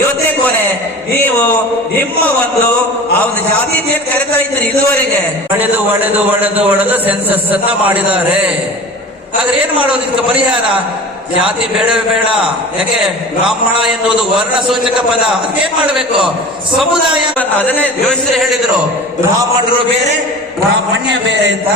ಇವತ್ತೇ ಕೊನೆ ನೀವು ನಿಮ್ಮ ಒಂದು ಆ ಜಾತಿ ಕರೆತಾ ಇದ್ದೀರಿ ಇದುವರೆಗೆ. ಒಡೆದು ಒಡೆದು ಒಡೆದು ಒಡೆದು ಸೆನ್ಸಸ್ ಅನ್ನ ಮಾಡಿದ್ದಾರೆ. ಆದ್ರೆ ಏನ್ ಮಾಡೋದಿಕ್ಕೆ ಪರಿಹಾರ? ಜಾತಿ ಬೇಡವೇ ಬೇಡ. ಯಾಕೆ? ಬ್ರಾಹ್ಮಣ ಎನ್ನುವುದು ವರ್ಣ ಸೂಚಕ ಪದ. ಅದಕ್ಕೆ ಏನ್ ಮಾಡಬೇಕು? ಸಮುದಾಯ ಅದನ್ನೇ ಯೋಚಿಸಿ ಹೇಳಿದ್ರು. ಬ್ರಾಹ್ಮಣರು ಬೇರೆ ಬ್ರಾಹ್ಮಣ್ಯ ಬೇರೆ ಅಂತ.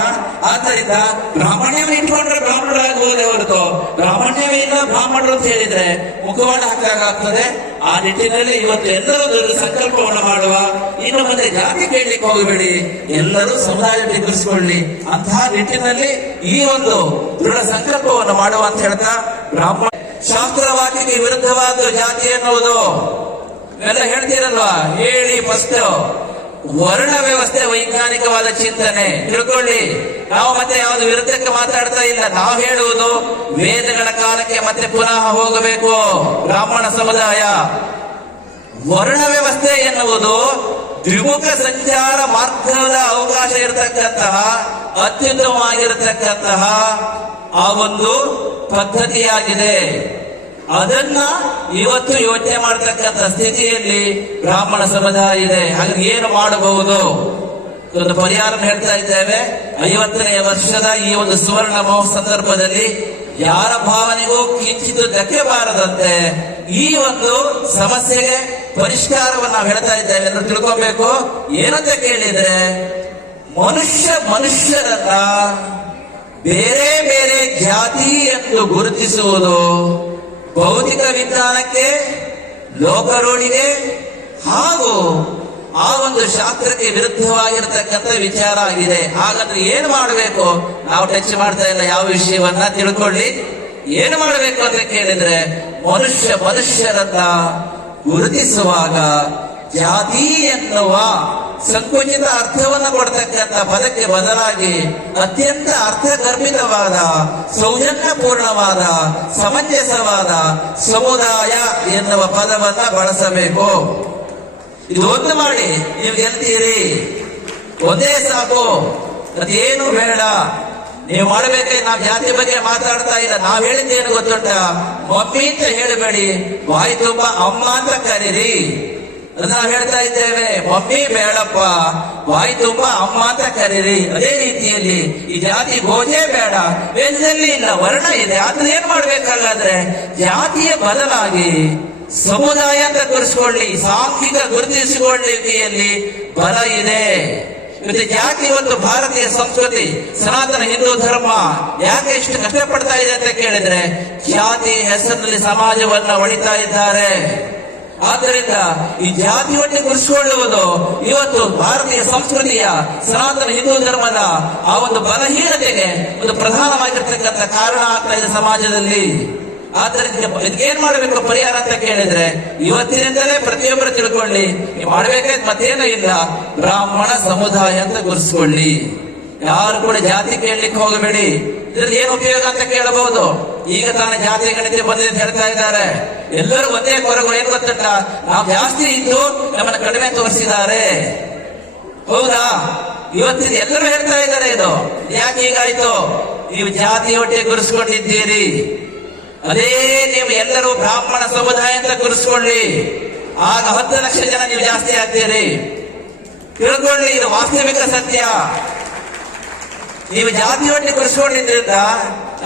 ಆದ್ದರಿಂದ ಬ್ರಾಹ್ಮಣ್ಯವನ್ನು ಇಟ್ಕೊಂಡ್ರೆ ಬ್ರಾಹ್ಮಣರಾಗುವುದೇ ಹೊರತು ಬ್ರಾಹ್ಮಣ್ಯವೇ ಇಲ್ಲ, ಬ್ರಾಹ್ಮಣರು ಅಂತ ಹೇಳಿದ್ರೆ ಮುಖವಾಡ ಹಾಕಾಗ್ತದೆ ಆ ನಿಟ್ಟಿನಲ್ಲಿ ಇವತ್ತು ಎಲ್ಲರೂ ಸಂಕಲ್ಪವನ್ನು ಮಾಡುವ. ಇನ್ನು ಮುಂದೆ ಜಾತಿ ಕೇಳಲಿಕ್ಕೆ ಹೋಗಬೇಡಿ? ಎಲ್ಲರೂ ಸಮುದಾಯ ಬಿಡಿಸಿಕೊಳ್ಳಿ ಅಂತಹ ನಿಟ್ಟಿನಲ್ಲಿ ಈ ಒಂದು ದೃಢ ಸಂಕಲ್ಪವನ್ನು ಮಾಡುವ ಅಂತ ಹೇಳ್ತಾ ಬ್ರಾಹ್ಮಣ ಶಾಸ್ತ್ರವಾಕ್ಯಕ್ಕೆ ವಿರುದ್ಧವಾದ ಜಾತಿ ಎನ್ನುವುದು. ಎಲ್ಲ ಹೇಳ್ತೀರಲ್ವಾ? ಹೇಳಿ ಫಸ್ಟ್ ವರ್ಣ ವ್ಯವಸ್ಥೆ ವೈಜ್ಞಾನಿಕವಾದ ಚಿಂತನೆ. ತಿಳ್ಕೊಳ್ಳಿ. ನಾವು ಮತ್ತೆ ಯಾವ್ದು ವಿರುದ್ಧಕ್ಕೆ ಮಾತಾಡ್ತಾ ಇಲ್ಲ. ನಾವು ಹೇಳುವುದು ವೇದಗಳ ಕಾಲಕ್ಕೆ ಮತ್ತೆ ಪುನಃ ಹೋಗಬೇಕು. ಬ್ರಾಹ್ಮಣ ಸಮುದಾಯ. ವರ್ಣ ವ್ಯವಸ್ಥೆ ಎನ್ನುವುದು ದ್ವಿಮುಖ ಸಂಚಾರ ಮಾರ್ಗದ ಅವಕಾಶ ಇರತಕ್ಕಂತಹ, ಅತ್ಯುತ್ತಮವಾಗಿರತಕ್ಕಂತಹ ಆ ಒಂದು ಪದ್ಧತಿಯಾಗಿದೆ. ಅದನ್ನ ಇವತ್ತು ಯೋಚನೆ ಮಾಡತಕ್ಕಂತ ಸ್ಥಿತಿಯಲ್ಲಿ ಬ್ರಾಹ್ಮಣ ಸಮುದಾಯ ಇದೆ. ಹಾಗೆ ಏನು ಮಾಡಬಹುದು? ಒಂದು ಪರಿಹಾರ ಹೇಳ್ತಾ ಇದ್ದೇವೆ. ಐವತ್ತನೆಯ ವರ್ಷದ ಈ ಒಂದು ಸುವರ್ಣ ಮಹೋತ್ಸವ ಸಂದರ್ಭದಲ್ಲಿ ಯಾರ ಭಾವನೆಗೂ ಕಿಂಚಿತ್ತು ಧಕ್ಕೆ ಬಾರದಂತೆ ಈ ಒಂದು ಸಮಸ್ಯೆಗೆ ಪರಿಷ್ಕಾರವನ್ನು ನಾವು ಹೇಳ್ತಾ ಇದ್ದೇವೆ ಎಂದು ತಿಳ್ಕೊಬೇಕು. ಏನಂತ ಕೇಳಿದ್ರೆ, ಮನುಷ್ಯ ಮನುಷ್ಯರನ್ನ ಬೇರೆ ಬೇರೆ ಜಾತಿ ಎಂದು ಗುರುತಿಸುವುದು ಭೌತಿಕ ವಿಜ್ಞಾನಕ್ಕೆ ಲೋಕರೋಳಿಗೆ ಹಾಗೂ ಆ ಒಂದು ಶಾಸ್ತ್ರಕ್ಕೆ ವಿರುದ್ಧವಾಗಿರತಕ್ಕಂಥ ವಿಚಾರ ಆಗಿದೆ. ಹಾಗಾದ್ರೆ ಏನು ಮಾಡಬೇಕು? ನಾವು ಟಚ್ ಮಾಡ್ತಾ ಇಲ್ಲ ಯಾವ ವಿಷಯವನ್ನ ತಿಳ್ಕೊಳ್ಳಿ. ಏನು ಮಾಡಬೇಕು ಅಂತ ಕೇಳಿದ್ರೆ, ಮನುಷ್ಯ ಮನುಷ್ಯರನ್ನ ಗುರುತಿಸುವಾಗ ಜಾತಿ ಎನ್ನುವ ಸಂಕುಚಿತ ಅರ್ಥವನ್ನ ಕೊಡ್ತಕ್ಕಂಥ ಪದಕ್ಕೆ ಬದಲಾಗಿ ಅತ್ಯಂತ ಅರ್ಥಗರ್ಭಿತವಾದ, ಸೌಜನ್ಯಪೂರ್ಣವಾದ, ಸಮಂಜಸವಾದ ಸಮುದಾಯ ಎನ್ನುವ ಪದವನ್ನ ಬಳಸಬೇಕು. ಇದು ಒಂದು ಮಾಡಿ, ನೀವು ಗೆಲ್ತೀರಿ. ಒಂದೇ ಸಾಕು. ಅದೇನು ಬೇಡ. ನೀವು ಮಾಡಬೇಕೆ, ನಾವು ಜಾತಿ ಬಗ್ಗೆ ಮಾತಾಡ್ತಾ ಇಲ್ಲ. ನಾವ್ ಹೇಳಿದ್ದೇನು ಗೊತ್ತುಂಟ? ಮಮ್ಮಿ ಅಂತ ಹೇಳಬೇಡಿ. ಬಾಯಿ ತುಂಬಾ ಅಮ್ಮ ಅಂತ ಕರೀರಿ. ನಾವು ಹೇಳ್ತಾ ಇದ್ದೇವೆ, ಮಮ್ಮಿ, ಬೇಡಪ್ಪ. ಬಾಯಿ ತುಂಬ ಅಮ್ಮ ಅಂತ ಕರೀರಿ. ಅದೇ ರೀತಿಯಲ್ಲಿ ಈ ಜಾತಿ ಗೋಜೆ ಬೇಡ. ವೇದದಲ್ಲಿ ಇಲ್ಲ, ವರ್ಣ ಇದೆ. ಆದ್ರೆ ಏನ್ ಮಾಡ್ಬೇಕಾಗಾದ್ರೆ ಜಾತಿಯ ಬದಲಾಗಿ ಸಮುದಾಯ ಅಂತ ಗುರುಸ್ಕೊಳ್ಳಿ ಸಾಂಘಿಕ ಗುರುತಿಸಿಕೊಳ್ಳಿಕೆಯಲ್ಲಿ ಬಲ ಇದೆ. ಇದು ಜಾತಿ ಒಂದು ಭಾರತೀಯ ಸಂಸ್ಕೃತಿ, ಸನಾತನ ಹಿಂದೂ ಧರ್ಮ, ಯಾಕೆ ಇಷ್ಟು ಕಷ್ಟಪಡ್ತಾ ಇದೆ ಅಂತ ಕೇಳಿದ್ರೆ, ಜಾತಿ ಹೆಸರಿನಲ್ಲಿ ಸಮಾಜವನ್ನ ಒಳಿತಾ ಇದ್ದಾರೆ. ಆದ್ದರಿಂದ ಈ ಜಾತಿಯನ್ನು ಕುರಿಸಿಕೊಳ್ಳುವುದು ಇವತ್ತು ಭಾರತೀಯ ಸಂಸ್ಕೃತಿಯ ಸನಾತನ ಹಿಂದೂ ಧರ್ಮದ ಆ ಒಂದು ಬಲಹೀನತೆಗೆ ಒಂದು ಪ್ರಧಾನವಾಗಿರ್ತಕ್ಕಂಥ ಕಾರಣ ಆಗ್ತಾ ಇದೆ ಸಮಾಜದಲ್ಲಿ. ಆದ್ದರಿಂದ ಇದಕ್ಕೇನ್ ಮಾಡಬೇಕು ಪರಿಹಾರ ಅಂತ ಕೇಳಿದ್ರೆ ಇವತ್ತಿನಿಂದಲೇ ಪ್ರತಿಯೊಬ್ಬರು ತಿಳ್ಕೊಳ್ಳಿ ಮತ್ತೇನು ಮತ್ತೇನೂ ಇಲ್ಲ, ಬ್ರಾಹ್ಮಣ ಸಮುದಾಯ ಅಂತ ಗುರುಸ್ಕೊಳ್ಳಿ ಯಾರು ಕೂಡ ಜಾತಿ ಕೇಳಲಿಕ್ಕೆ ಹೋಗಬೇಡಿ. ಇದ್ರಲ್ಲಿ ಏನು ಉಪಯೋಗ ಅಂತ ಕೇಳಬಹುದು? ಈಗ ತಾನ ಜಾತಿ ಗಣಿತ ಬಂದಿದೆ ಅಂತ ಹೇಳ್ತಾ ಇದ್ದಾರೆ. ಎಲ್ಲರೂ ಒಂದೇ ಕೊರಗು, ಏನ್ ಗೊತ್ತುಂಟ? ನಾವು ಜಾಸ್ತಿ ಇದ್ದು ನಮ್ಮನ್ನು ಕಡಿಮೆ ತೋರಿಸಿದ್ದಾರೆ. ಹೌದಾ? ಇವತ್ತಿನ ಎಲ್ಲರೂ ಹೇಳ್ತಾ ಇದ್ದಾರೆ ಇದು. ಯಾಕೆ ಹೀಗಾಯ್ತು? ನೀವು ಜಾತಿ ಒಟ್ಟಿಗೆ ಗುರುಸ್ಕೊಂಡಿದ್ದೀರಿ ಅದೇ ನೀವು ಎಲ್ಲರೂ ಬ್ರಾಹ್ಮಣ ಸಮುದಾಯ ಅಂತ ಗುರುಸ್ಕೊಳ್ಳಿ ಆಗ ಹತ್ತು ಲಕ್ಷ ಜನ ನೀವು ಜಾಸ್ತಿ ಆಗ್ತೀರಿ. ತಿಳ್ಕೊಳ್ಳಿ, ಇದು ವಾಸ್ತವಿಕ ಸತ್ಯ. ನೀವು ಜಾತಿ ಒಟ್ಟಿಗೆ ಗುರುಸ್ಕೊಂಡಿದ್ರಿಂದ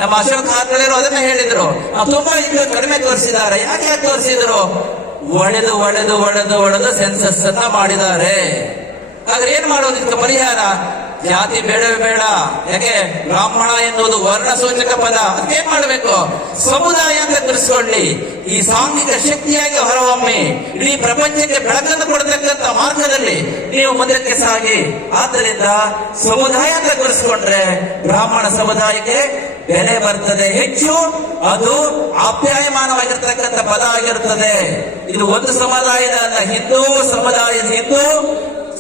ನಮ್ಮ ಅಶೋಕ್ ಹಾಕಳಿರು ಅದನ್ನ ಹೇಳಿದ್ರು. ತುಂಬಾ ಈಗ ಕಡಿಮೆ ತೋರಿಸಿದ್ದಾರೆ. ಯಾಕೆ ಯಾಕೆ ತೋರಿಸಿದ್ರು? ಒಡೆದು ಒಡೆದು ಒಡೆದು ಒಡೆದು ಸೆನ್ಸಸ್ ಅನ್ನ ಮಾಡಿದ್ದಾರೆ. ಆದ್ರೆ ಏನ್ ಮಾಡೋದು ಇದಕ್ಕೆ ಪರಿಹಾರ? ಜಾತಿ ಬೇಡವೇ ಬೇಡ. ಯಾಕೆ? ಬ್ರಾಹ್ಮಣ ಎನ್ನುವುದು ವರ್ಣ ಸೂಚಕ ಪದ. ಅದಕ್ಕೆ ಏನ್ ಮಾಡಬೇಕು? ಸಮುದಾಯ ಅಂತ ತಿಳಿಸ್ಕೊಳ್ಳಿ ಈ ಸಾಂಘಿಕ ಶಕ್ತಿಯಾಗಿ ಹೊರಹೊಮ್ಮಿ. ಇಡೀ ಪ್ರಪಂಚಕ್ಕೆ ಬೆಳಕನ್ನು ಕೊಡತಕ್ಕಂತ ಮಾರ್ಗದಲ್ಲಿ ನೀವು ಮುಂದಕ್ಕೆ ಸಾಗಿ. ಆದ್ದರಿಂದ ಸಮುದಾಯ ಅಂತ ತಿಳಿಸ್ಕೊಂಡ್ರೆ ಬ್ರಾಹ್ಮಣ ಸಮುದಾಯಕ್ಕೆ ಬೆಲೆ ಬರ್ತದೆ ಹೆಚ್ಚು, ಅದು ಆಪ್ಯಾಯಮಾನವಾಗಿರ್ತಕ್ಕಂಥ ಪದ ಆಗಿರುತ್ತದೆ. ಇದು ಒಂದು ಸಮುದಾಯದ ಅಲ್ಲ, ಹಿಂದೂ ಸಮುದಾಯದ ಹಿಂದೂ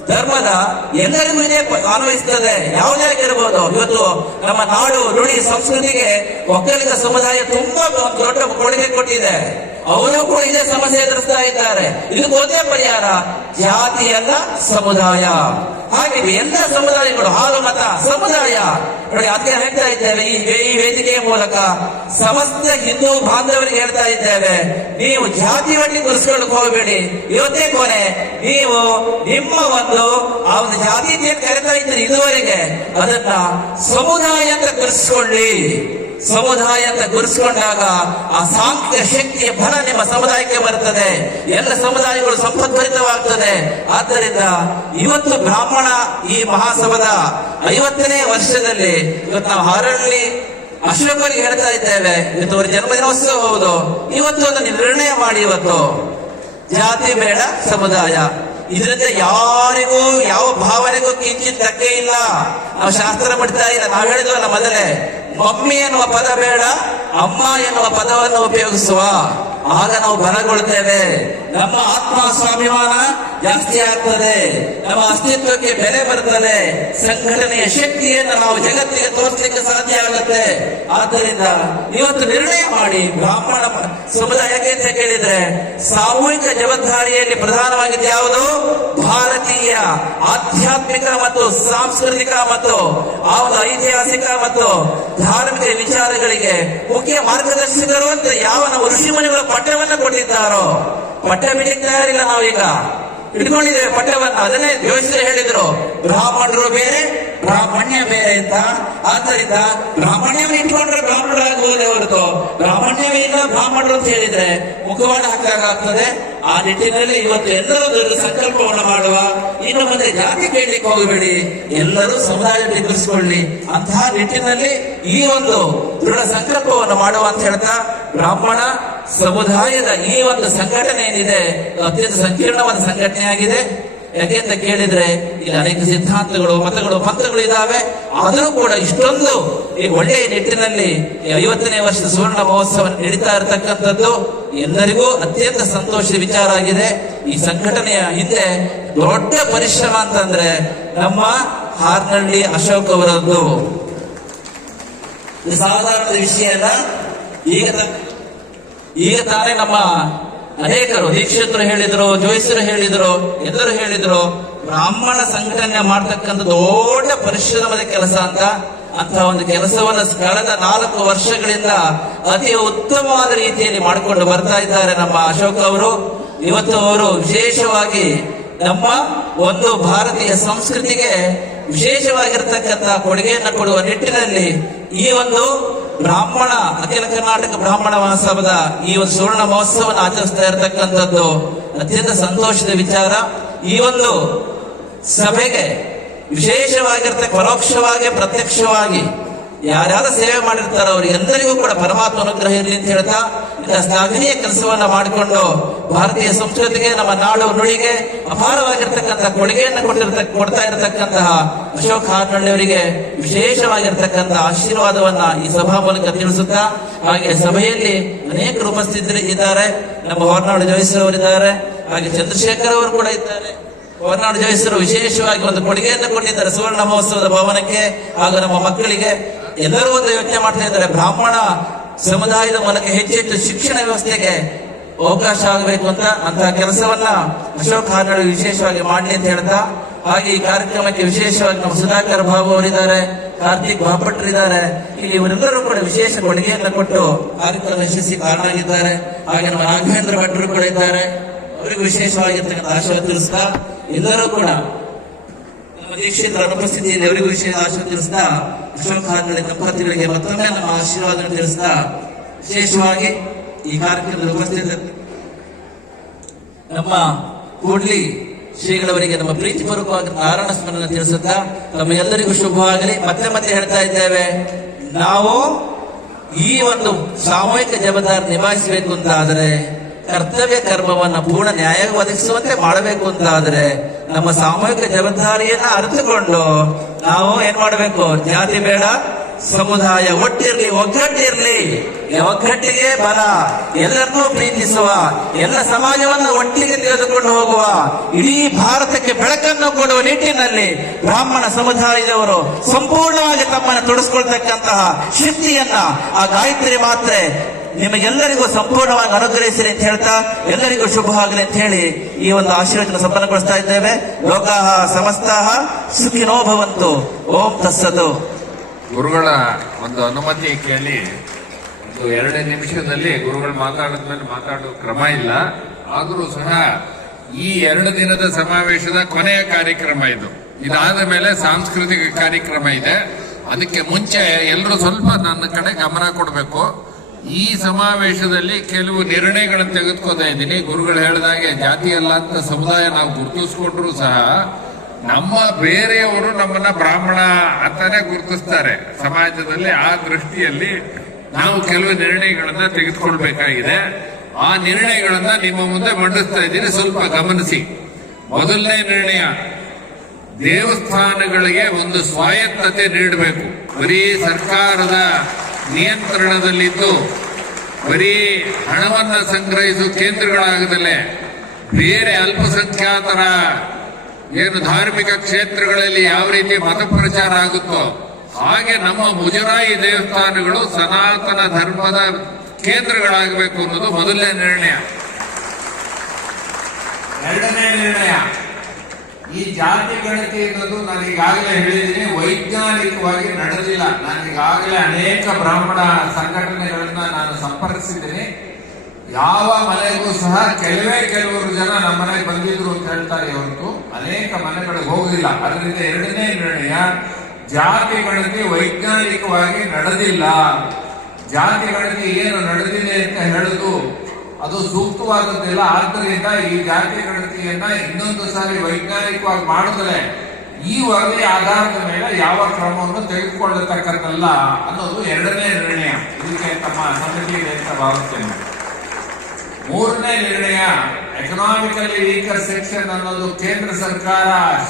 ಧರ್ಮದ ಎಲ್ಲರಿಗೂ ಇದೇ ಅನ್ವಯಿಸ್ತದೆ ಯಾವುದೇ ಆಗಿರ್ಬೋದು, ಇವತ್ತು ನಮ್ಮ ನಾಡು, ನುಡಿ, ಸಂಸ್ಕೃತಿಗೆ ಒಕ್ಕಲಿಗ ಸಮುದಾಯ ತುಂಬಾ ದೊಡ್ಡ ಕೊಡುಗೆ ಕೊಟ್ಟಿದೆ. ಅವರು ಕೂಡ ಇದೇ ಸಮಸ್ಯೆ ಎದುರಿಸ್ತಾ ಇದ್ದಾರೆ. ಇದಕ್ಕೆ ಒಂದೇ ಪರಿಹಾರ ಜಾತಿಯಲ್ಲ ಸಮುದಾಯ. ಹಾಗೆ ಎಲ್ಲ ಸಮುದಾಯಗಳು, ಹಾಲು ಮತ ಸಮುದಾಯ. ನೋಡಿ, ಅದಕ್ಕೆ ಹೇಳ್ತಾ ಇದ್ದೇವೆ, ಈ ವೇದಿಕೆಯ ಮೂಲಕ ಸಮಸ್ತ ಹಿಂದೂ ಬಾಂಧವರಿಗೆ ಹೇಳ್ತಾ ಇದ್ದೇವೆ, ನೀವು ಜಾತಿ ಬಟ್ಟಿ ಗುರುಸ್ಕೊಳ್ಳಕ್ ಹೋಗಬೇಡಿ. ಇವತ್ತೇ ಕೊನೆ ನೀವು ನಿಮ್ಮ ಒಂದು, ಆ ಒಂದು ಜಾತಿ ಕರಿತಾ ಇದ್ದೀರಿ ಇದುವರೆಗೆ, ಅದನ್ನ ಸಮುದಾಯ ಅಂತ ಗುರುಸ್ಕೊಳ್ಳಿ ಸಮುದಾಯ ಅಂತ ಗುರುಸ್ಕೊಂಡಾಗ ಆ ಸಾಂಖ್ಯ ಶಕ್ತಿಯ ಫಲ ನಿಮ್ಮ ಸಮುದಾಯಕ್ಕೆ ಬರುತ್ತದೆ. ಎಲ್ಲ ಸಮುದಾಯಗಳು ಸಂಪದ್ಭರಿತವಾಗ್ತದೆ. ಆದ್ದರಿಂದ ಇವತ್ತು ಬ್ರಾಹ್ಮಣ ಈ ಮಹಾಸಭದ ಐವತ್ತನೇ ವರ್ಷದಲ್ಲಿ ಇವತ್ತು ನಾವು ಹರಳ್ಳಿ ಅಶೋಕರಿಗೆ ಹೇಳ್ತಾ ಇದ್ದೇವೆ. ಇವತ್ತು ಅವರ ಜನ್ಮದಿನೋತ್ಸವ ಹೌದು. ಇವತ್ತು ಒಂದು ನಿರ್ಣಯ ಮಾಡಿ ಇವತ್ತು. ಜಾತಿ ಬೇಡ ಸಮುದಾಯ. ಇದರಿಂದ ಯಾರಿಗೂ ಯಾವ ಭಾವನೆಗೂ ಕಿಂಚಿತ್ ಧಕ್ಕೆ ಇಲ್ಲ. ನಾವು ಶಾಸ್ತ್ರ ಬಿಡ್ತಾ ಇಲ್ಲ ನಾವು ಹೇಳಿದ್ವಲ್ಲ ಮೊದಲೇ ಮಮ್ಮಿ ಎನ್ನುವ ಪದ ಬೇಡ, ಅಮ್ಮ ಎನ್ನುವ ಪದವನ್ನು ಉಪಯೋಗಿಸುವ. ಆಗ ನಾವು ಬಲಗೊಳ್ತೇವೆ. ನಮ್ಮ ಆತ್ಮ ಸ್ವಾಭಿಮಾನ ಜಾಸ್ತಿ ಆಗ್ತದೆ. ನಮ್ಮ ಅಸ್ತಿತ್ವಕ್ಕೆ ಬೆಲೆ ಬರ್ತದೆ. ಸಂಘಟನೆಯ ಶಕ್ತಿಯನ್ನು ನಾವು ಜಗತ್ತಿಗೆ ತೋರಿಸಲಿಕ್ಕೆ ಸಾಧ್ಯ ಆಗುತ್ತೆ. ಆದ್ದರಿಂದ ಇವತ್ತು ನಿರ್ಣಯ ಮಾಡಿ ಬ್ರಾಹ್ಮಣ ಸಮುದಾಯಕ್ಕೆ ಅಂತ ಕೇಳಿದ್ರೆ ಸಾಮೂಹಿಕ ಜವಾಬ್ದಾರಿಯಲ್ಲಿ ಪ್ರಧಾನವಾಗಿದ್ದು ಯಾವುದು? ಭಾರತೀಯ ಆಧ್ಯಾತ್ಮಿಕ ಮತ್ತು ಸಾಂಸ್ಕೃತಿಕ ಮತ್ತು ಆ ಐತಿಹಾಸಿಕ ಮತ್ತು ಧಾರ್ಮಿಕ ವಿಚಾರಗಳಿಗೆ ಮುಖ್ಯ ಮಾರ್ಗದರ್ಶಕರು ಅಂತ ಯಾವ ನಾವು ಋಷಿಮುನಿಗಳು ಪಠ್ಯವನ್ನು ಕೊಟ್ಟಿದ್ದಾರೋ? ಪಠ್ಯ ಬಿಡ್ಲಿಕ್ಕೆ ತಯಾರಿಲ್ಲ ನಾವೀಗ. ಇಟ್ಕೊಂಡಿದ್ದೇವೆ ಪಠ್ಯವನ್ನ ಅದನ್ನೇ ಯೋಚಿಸಿ ಹೇಳಿದ್ರು. ಬ್ರಾಹ್ಮಣರು ಬೇರೆ, ಬ್ರಾಹ್ಮಣ್ಯ ಬೇರೆ ಅಂತ. ಆದ್ದರಿಂದ ಬ್ರಾಹ್ಮಣ್ಯವನ್ನು ಇಟ್ಕೊಂಡ್ರೆ ಬ್ರಾಹ್ಮಣರಾಗುವುದೇ ಹೊರತು. ಬ್ರಾಹ್ಮಣ್ಯವೇ ಇಲ್ಲ, ಬ್ರಾಹ್ಮಣರು ಅಂತ ಹೇಳಿದ್ರೆ ಮುಖವಾಡ ಹಾಕಾಗ್ತದೆ ಆ ನಿಟ್ಟಿನಲ್ಲಿ ಇವತ್ತು ಎಲ್ಲರೂ ದೊಡ್ಡ ಸಂಕಲ್ಪವನ್ನು ಮಾಡುವ. ಇನ್ನು ಮುಂದೆ ಜಾತಿ ಕೇಳಲಿಕ್ಕೆ ಹೋಗಬೇಡಿ? ಎಲ್ಲರೂ ಸಮುದಾಯ ಎದುರಿಸಿಕೊಳ್ಳಿ ಅಂತಹ ನಿಟ್ಟಿನಲ್ಲಿ ಈ ಒಂದು ದೃಢ ಸಂಕಲ್ಪವನ್ನು ಮಾಡುವ ಅಂತ ಹೇಳ್ತಾ, ಬ್ರಾಹ್ಮಣ ಸಮುದಾಯದ ಈ ಒಂದು ಸಂಘಟನೆ ಏನಿದೆ ಅತ್ಯಂತ ಸಂಕೀರ್ಣವಾದ ಸಂಘಟನೆ ಆಗಿದೆ ಯಾಕೆ ಅಂತ ಕೇಳಿದ್ರೆ, ಇಲ್ಲಿ ಅನೇಕ ಸಿದ್ಧಾಂತಗಳು, ಮತಗಳು ಪಂಥಗಳು ಇದಾವೆ. ಆದರೂ ಕೂಡ ಇಷ್ಟೊಂದು ಈ ಒಳ್ಳೆಯ ನಿಟ್ಟಿನಲ್ಲಿ ಐವತ್ತನೇ ವರ್ಷದ ಸುವರ್ಣ ಮಹೋತ್ಸವ ನಡೀತಾ ಇರತಕ್ಕಂಥದ್ದು ಎಲ್ಲರಿಗೂ ಅತ್ಯಂತ ಸಂತೋಷದ ವಿಚಾರ ಆಗಿದೆ. ಈ ಸಂಘಟನೆಯ ಹಿಂದೆ ದೊಡ್ಡ ಪರಿಶ್ರಮ ಅಂತಂದ್ರೆ ನಮ್ಮ ಹಾರ್ನಳ್ಳಿ ಅಶೋಕ್ ಅವರದ್ದು. ಸಾಧಾರಣ ವಿಷಯ ಅಲ್ಲ. ಈಗ ಈಗ ತಾನೇ ನಮ್ಮ ಅನೇಕರು, ದೀಕ್ಷಿತರು ಹೇಳಿದ್ರು, ಜೋಯಿಸರು ಹೇಳಿದ್ರು, ಎಲ್ಲರೂ ಹೇಳಿದ್ರು, ಬ್ರಾಹ್ಮಣ ಸಂಘಟನೆ ಮಾಡ್ತಕ್ಕಂಥ ದೊಡ್ಡ ಪರಿಶ್ರಮದ ಕೆಲಸ ಅಂತ ಅಂತ ಒಂದು ಕೆಲಸವನ್ನು ಕಳೆದ ನಾಲ್ಕು ವರ್ಷಗಳಿಂದ ಅತಿ ಉತ್ತಮವಾದ ರೀತಿಯಲ್ಲಿ ಮಾಡಿಕೊಂಡು ಬರ್ತಾ ಇದ್ದಾರೆ ನಮ್ಮ ಅಶೋಕ್ ಅವರು. ಇವತ್ತು ಅವರು ವಿಶೇಷವಾಗಿ ನಮ್ಮ ಒಂದು ಭಾರತೀಯ ಸಂಸ್ಕೃತಿಗೆ ವಿಶೇಷವಾಗಿರ್ತಕ್ಕಂಥ ಕೊಡುಗೆಯನ್ನು ಕೊಡುವ ನಿಟ್ಟಿನಲ್ಲಿ ಈ ಒಂದು ಬ್ರಾಹ್ಮಣ, ಅಖಿಲ ಕರ್ನಾಟಕ ಬ್ರಾಹ್ಮಣ ಮಹೋತ್ಸವದ ಈ ಒಂದು ಸುವರ್ಣ ಮಹೋತ್ಸವವನ್ನು ಆಚರಿಸ್ತಾ ಇರತಕ್ಕಂಥದ್ದು ಅತ್ಯಂತ ಸಂತೋಷದ ವಿಚಾರ. ಈ ಒಂದು ಸಭೆಗೆ ವಿಶೇಷವಾಗಿರ್ತಕ್ಕ ಪರೋಕ್ಷವಾಗಿ, ಪ್ರತ್ಯಕ್ಷವಾಗಿ ಯಾರ್ಯಾರು ಸೇವೆ ಮಾಡಿರ್ತಾರೋ ಅವರಿಗೆಲ್ಲರಿಗೂ ಕೂಡ ಪರಮಾತ್ಮ ಅನುಗ್ರಹ ಇರಲಿ ಅಂತ ಹೇಳ್ತಾ ಇಂತಹ ಸ್ಥಾನೀಯ ಕೆಲಸವನ್ನ ಮಾಡಿಕೊಂಡು ಭಾರತೀಯ ಸಂಸ್ಕೃತಿಗೆ, ನಮ್ಮ ನಾಡು ನುಡಿಗೆ ಅಪಾರವಾಗಿರ್ತಕ್ಕಂಥ ಕೊಡುಗೆಯನ್ನು ಕೊಟ್ಟಿರ್ತಕ್ಕ ಕೊಡ್ತಾ ಇರತಕ್ಕಂತಹ ಅಶೋಕ್ ಹಾರ್ನಳ್ಳಿಯವರಿಗೆ ವಿಶೇಷವಾಗಿರ್ತಕ್ಕಂಥ ಆಶೀರ್ವಾದವನ್ನ ಈ ಸಭಾ ಮೂಲಕ ತಿಳಿಸುತ್ತಾ, ಹಾಗೆ ಸಭೆಯಲ್ಲಿ ಅನೇಕರು ಉಪಸ್ಥಿತರು ಇದ್ದಾರೆ. ನಮ್ಮ ಹೊರನಾಡು ಜಯಿಸಿದವರಿದ್ದಾರೆ ಹಾಗೆ ಚಂದ್ರಶೇಖರ್ ಅವರು ಕೂಡ ಇದ್ದಾರೆ. ಹೊರನಾಡು ಜೋಯಿಸರು ವಿಶೇಷವಾಗಿ ಒಂದು ಕೊಡುಗೆಯನ್ನು ಕೊಟ್ಟಿದ್ದಾರೆ ಸುವರ್ಣ ಮಹೋತ್ಸವದ ಭವನಕ್ಕೆ, ಹಾಗೂ ನಮ್ಮ ಮಕ್ಕಳಿಗೆ. ಎಲ್ಲರೂ ಒಂದು ಯೋಚನೆ ಮಾಡ್ತಾ ಇದ್ದಾರೆ. ಬ್ರಾಹ್ಮಣ ಸಮುದಾಯದ ಮೂಲಕ ಹೆಚ್ಚು ಹೆಚ್ಚು ಶಿಕ್ಷಣ ವ್ಯವಸ್ಥೆಗೆ ಅವಕಾಶ ಆಗಬೇಕು ಅಂತ ಅಂತಹ ಕೆಲಸವನ್ನ ಅಶೋಕ್ ಹಾರ್ನಳ್ಳಿ ವಿಶೇಷವಾಗಿ ಮಾಡಲಿ ಅಂತ ಹೇಳ್ತಾ, ಹಾಗೆ ಈ ಕಾರ್ಯಕ್ರಮಕ್ಕೆ ವಿಶೇಷವಾಗಿ ನಮ್ಮ ಸುಧಾಕರ್ ಬಾಬು ಅವರಿದ್ದಾರೆ, ಕಾರ್ತಿಕ್ ಬಾಪಟ್ರಿದ್ದಾರೆ. ಇಲ್ಲಿ ಇವರೆಲ್ಲರೂ ಕೂಡ ವಿಶೇಷ ಕೊಡುಗೆಯನ್ನು ಕೊಟ್ಟು ಕಾರ್ಯಕ್ರಮ ಕಾರಣ ಆಗಿದ್ದಾರೆ ಹಾಗೆ ನಮ್ಮ ರಾಘವೇಂದ್ರ ಭಟ್ರು ಕೂಡ ಇದ್ದಾರೆ. ಅವರಿಗೂ ವಿಶೇಷವಾಗಿರ್ತಕ್ಕಂಥ ಆಶೀರ್ವಾದ ತಿಳಿಸ್ತಾ ಎಲ್ಲರೂ ಕೂಡ ದೀಕ್ಷಿತರ ಅನುಪಸ್ಥಿತಿಯಲ್ಲಿ ಅವರಿಗೂ ವಿಶೇಷ ಆಶೀರ್ವಾದ ತಿಳಿಸ್ತಾ ಅಶೋಕ್ ದಂಪತಿಗಳಿಗೆ ಮತ್ತೊಮ್ಮೆ ನಮ್ಮ ಆಶೀರ್ವಾದ ತಿಳಿಸ್ತಾ ವಿಶೇಷವಾಗಿ ಈ ಕಾರ್ಯಕ್ರಮದಲ್ಲಿ ಉಪಸ್ಥಿತ ನಮ್ಮ ಕೂಡ್ಲಿ ಶ್ರೀಗಳವರಿಗೆ ನಮ್ಮ ಪ್ರೀತಿಪೂರ್ವಕವಾದ ನಾರಾಯಣ ಸ್ಮರಣ ತಿಳಿಸುತ್ತಾ ನಮ್ಮ ಎಲ್ಲರಿಗೂ ಶುಭವಾಗಲಿ ಮತ್ತೆ ಮತ್ತೆ ಹೇಳ್ತಾ ಇದ್ದೇವೆ, ನಾವು ಈ ಒಂದು ಸಾಮೂಹಿಕ ಜವಾಬ್ದಾರಿ ನಿಭಾಯಿಸಬೇಕು ಅಂತ ಆದರೆ ಕರ್ತವ್ಯ ಕರ್ಮವನ್ನ ಪೂರ್ಣ ನ್ಯಾಯ ಒದಗಿಸುವಂತೆ ಮಾಡಬೇಕು ಅಂತ ಆದರೆ ನಮ್ಮ ಸಾಮೂಹಿಕ ಜವಾಬ್ದಾರಿಯನ್ನ ಅರಿತುಕೊಂಡು ನಾವು ಏನ್ ಮಾಡಬೇಕು? ಜಾತಿ ಬೇಡ, ಸಮುದಾಯ ಒಟ್ಟಿರ್ಲಿ, ಒಗ್ಗಟ್ಟಿರ್ಲಿ. ಒಗ್ಗಟ್ಟಿಗೆ ಬಲ. ಎಲ್ಲರನ್ನೂ ಪ್ರೀತಿಸುವ, ಎಲ್ಲ ಸಮಾಜವನ್ನು ಒಟ್ಟಿಗೆ ತೆಗೆದುಕೊಂಡು ಹೋಗುವ, ಇಡೀ ಭಾರತಕ್ಕೆ ಬೆಳಕನ್ನು ಕೊಡುವ ನಿಟ್ಟಿನಲ್ಲಿ ಬ್ರಾಹ್ಮಣ ಸಮುದಾಯದವರು ಸಂಪೂರ್ಣವಾಗಿ ತಮ್ಮನ್ನು ತೊಡಸ್ಕೊಳ್ತಕ್ಕಂತಹ ಶಕ್ತಿಯನ್ನ ಆ ಗಾಯತ್ರಿ ಮಾತ್ರೆ ನಿಮಗೆಲ್ಲರಿಗೂ ಸಂಪೂರ್ಣವಾಗಿ ಅನುಗ್ರಹಿಸಿರಿ ಅಂತ ಹೇಳ್ತಾ, ಎಲ್ಲರಿಗೂ ಶುಭ ಆಗಲಿ ಅಂತ ಹೇಳಿ ಈ ಒಂದು ಆಶೀರ್ವಚನ ಸಂಪನ್ನಗೊಳಿಸ್ತಾ ಇದ್ದೇವೆ. ಲೋಕಾಹ ಸಮಸ್ತಾಹ ಸುಖಿನೋ ಭವಂತು. ಓಂ ತಸ್ಸದು ಗುರುಗಳ ಒಂದು ಅನುಮತಿ ಕೇಳಿ, ಒಂದು ಎರಡೇ ನಿಮಿಷದಲ್ಲಿ ಗುರುಗಳು ಮಾತಾಡಿದ್ಮೇಲೆ ಮಾತಾಡೋ ಕ್ರಮ ಇಲ್ಲ. ಆದರೂ ಸಹ ಈ ಎರಡು ದಿನದ ಸಮಾವೇಶದ ಕೊನೆಯ ಕಾರ್ಯಕ್ರಮ ಇದು. ಇದಾದ ಮೇಲೆ ಸಾಂಸ್ಕೃತಿಕ ಕಾರ್ಯಕ್ರಮ ಇದೆ. ಅದಕ್ಕೆ ಮುಂಚೆ ಎಲ್ಲರೂ ಸ್ವಲ್ಪ ನನ್ನ ಕಡೆ ಗಮನ ಕೊಡಬೇಕು. ಈ ಸಮಾವೇಶದಲ್ಲಿ ಕೆಲವು ನಿರ್ಣಯಗಳನ್ನು ತೆಗೆದುಕೋತಾ ಇದ್ದೀನಿ. ಗುರುಗಳು ಹೇಳಿದಾಗೆ ಜಾತಿ ಅಲ್ಲ ಅಂತ ಸಮುದಾಯ ನಾವು ಗುರುತಿಸ್ಕೊಂಡ್ರು ಸಹ ನಮ್ಮ ಬೇರೆಯವರು ನಮ್ಮನ್ನ ಬ್ರಾಹ್ಮಣ ಅಂತಾನೆ ಗುರುತಿಸ್ತಾರೆ. ಸಮಾಜದಲ್ಲಿ ಆ ದೃಷ್ಟಿಯಲ್ಲಿ ನಾವು ಕೆಲವು ನಿರ್ಣಯಗಳನ್ನ ತೆಗೆದುಕೊಳ್ಬೇಕಾಗಿದೆ. ಆ ನಿರ್ಣಯಗಳನ್ನ ನಿಮ್ಮ ಮುಂದೆ ಮಂಡಿಸ್ತಾ ಇದ್ದೀನಿ. ಸ್ವಲ್ಪ ಗಮನಿಸಿ. ಮೊದಲನೇ ನಿರ್ಣಯ, ದೇವಸ್ಥಾನಗಳಿಗೆ ಒಂದು ಸ್ವಾಯತ್ತತೆ ನೀಡಬೇಕು. ಬರೀ ಸರ್ಕಾರದ ನಿಯಂತ್ರಣದಲ್ಲಿದ್ದು ಬರೀ ಹಣವನ್ನು ಸಂಗ್ರಹಿಸುವ ಕೇಂದ್ರಗಳಾಗದಲ್ಲೇ ಬೇರೆ ಅಲ್ಪಸಂಖ್ಯಾತರ ಏನು ಧಾರ್ಮಿಕ ಕ್ಷೇತ್ರಗಳಲ್ಲಿ ಯಾವ ರೀತಿ ಮತ ಪ್ರಚಾರ ಆಗುತ್ತೋ ಹಾಗೆ ನಮ್ಮ ಮುಜರಾಯಿ ದೇವಸ್ಥಾನಗಳು ಸನಾತನ ಧರ್ಮದ ಕೇಂದ್ರಗಳಾಗಬೇಕು ಅನ್ನೋದು ಮೊದಲನೇ ನಿರ್ಣಯ. ಎರಡನೇ ನಿರ್ಣಯ. ಈ ಜಾತಿ ಗಣತಿ ಅನ್ನೋದು ನಾನು ಈಗಾಗಲೇ ಹೇಳಿದ್ದೀನಿ. ವೈಜ್ಞಾನಿಕವಾಗಿ ನಡೆದಿಲ್ಲ. ನಾನು ಈಗಾಗಲೇ ಅನೇಕ ಬ್ರಾಹ್ಮಣ ಸಂಘಟನೆಗಳನ್ನ ನಾನು ಸಂಪರ್ಕಿಸಿದ್ದೀನಿ. ಯಾವ ಮನೆಗೂ ಸಹ ಕೆಲವೇ ಕೆಲವರು ಜನ ನಮ್ಮ ಮನೆಗೆ ಬಂದಿದ್ರು ಅಂತ ಹೇಳ್ತಾರೆ ಹೊರತು ಅನೇಕ ಮನೆಗಳಿಗೆ ಹೋಗಲಿಲ್ಲ. ಅದರಿಂದ ಎರಡನೇ ನಿರ್ಣಯ, ಜಾತಿ ಗಣತಿ ವೈಜ್ಞಾನಿಕವಾಗಿ ನಡೆದಿಲ್ಲ. ಜಾತಿ ಗಣತಿ ಏನು ನಡೆದಿದೆ ಅಂತ ಹೇಳುದು ಅದು ಸೂಕ್ತವಾದದ್ದಿಲ್ಲ ಆದ್ದರಿಂದ ಈ ಜಾತಿ ಗಣತಿಯನ್ನ ಇನ್ನೊಂದು ಸಾರಿ ವೈಜ್ಞಾನಿಕವಾಗಿ ಮಾಡಿದ್ರೆ ಈ ವರದಿ ಆಧಾರದ ಮೇಲೆ ಯಾವ ಕ್ರಮವನ್ನು ತೆಗೆದುಕೊಳ್ಳತಕ್ಕದ್ದಲ್ಲ ಅನ್ನೋದು ಎರಡನೇ ನಿರ್ಣಯ. ಇದಕ್ಕೆ ತಮ್ಮ ಸಮಿತಿ ಅಂತ ಭಾವಿಸ್ತೇನೆ. ಮೂರನೇ ನಿರ್ಣಯ ಎಕನಾಮಿಕಲಿ ವೀಕರ್ ಸೆಕ್ಷನ್ ಅನ್ನೋದು ಕೇಂದ್ರ ಸರ್ಕಾರ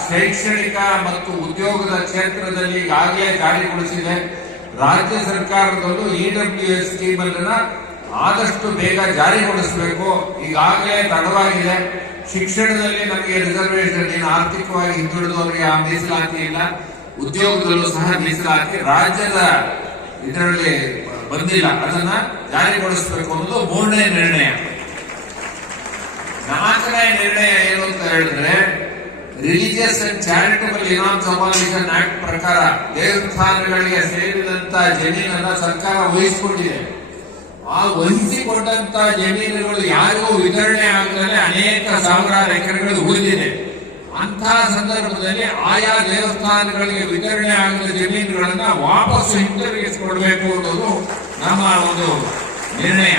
ಶೈಕ್ಷಣಿಕ ಮತ್ತು ಉದ್ಯೋಗದ ಕ್ಷೇತ್ರದಲ್ಲಿ ಈಗಾಗಲೇ ಜಾರಿಗೊಳಿಸಿದೆ. ರಾಜ್ಯ ಸರ್ಕಾರದಲ್ಲೂ ಇ ಡಬ್ಲ್ಯೂ ಎಸ್ ಸ್ಕೀಮ್ ಅನ್ನ ಆದಷ್ಟು ಬೇಗ ಜಾರಿಗೊಳಿಸಬೇಕು. ಈಗಾಗಲೇ ತಡವಾಗಿದೆ. ಶಿಕ್ಷಣದಲ್ಲಿ ನಮಗೆ ರಿಸರ್ವೇಶನ್ ಏನು ಆರ್ಥಿಕವಾಗಿ ಹಿಂದುಳಿದವರಿಗೆ ಆ ಮೀಸಲಾತಿ ಇಲ್ಲ. ಉದ್ಯೋಗದಲ್ಲೂ ಸಹ ಮೀಸಲಾತಿ. ರಾಜ್ಯದ ಇದರಲ್ಲಿ ಬಂದಿಲ್ಲ. ಅದನ್ನ ಜಾರಿಗೊಳಿಸಬೇಕು ಅನ್ನೋದು ಮೂರನೇ ನಿರ್ಣಯ. ನಾಲ್ಕನೇ ನಿರ್ಣಯ ಏನು ಅಂತ ಹೇಳಿದ್ರೆ religious and charitable inam abolition act ಪ್ರಕಾರ ದೇವಸ್ಥಾನಗಳಿಗೆ ಸೇರಿದಂತ ಜಮೀನನ್ನ ಸರ್ಕಾರ ವಹಿಸಿಕೊಂಡಿದೆ. ಆ ವಹಿಸಿಕೊಂಡಂತ ಜಮೀನುಗಳು ಯಾರಿಗೂ ವಿತರಣೆ ಆಗದಲ್ಲೇ ಅನೇಕ ಸಾವಿರಾರು ಎಕರೆಗಳು ಉಳಿದಿದೆ. ಅಂತಹ ಸಂದರ್ಭದಲ್ಲಿ ಆಯಾ ದೇವಸ್ಥಾನಗಳಿಗೆ ವಿತರಣೆ ಆಗದ ಜಮೀನುಗಳನ್ನ ವಾಪಸ್ಸು ಹಿಂತಿರುಗಿಸಿಕೊಡ್ಬೇಕು ಅನ್ನೋದು ನಮ್ಮ ಒಂದು ನಿರ್ಣಯ.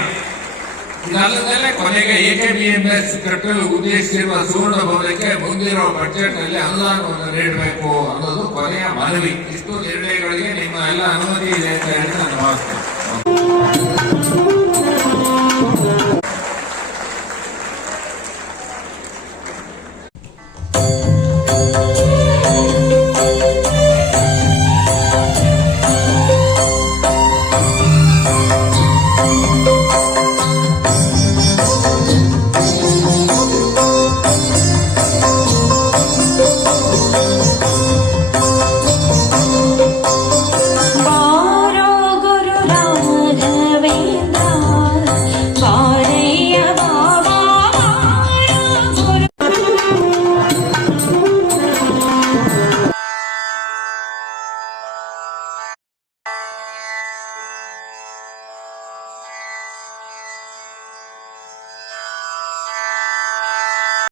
ಇದಲ್ಲದಲ್ಲೇ ಕೊನೆಗೆ ಎಕೆಬಿಎಂಎಸ್ ಕಟ್ಟಲು ಉದ್ದೇಶಿಸಿರುವ ಸುವರ್ಣ ಭವನಕ್ಕೆ ಮುಂದಿರುವ ಬಜೆಟ್ನಲ್ಲಿ ಅನುದಾನವನ್ನು ನೀಡಬೇಕು ಅನ್ನೋದು ಕೊನೆಯ ಮನವಿ. ಇಷ್ಟು ನಿರ್ಣಯಗಳಿಗೆ ನಿಮ್ಮ ಎಲ್ಲ ಅನುಮತಿ ಇದೆ ಅಂತ ಹೇಳಿ ನಾನು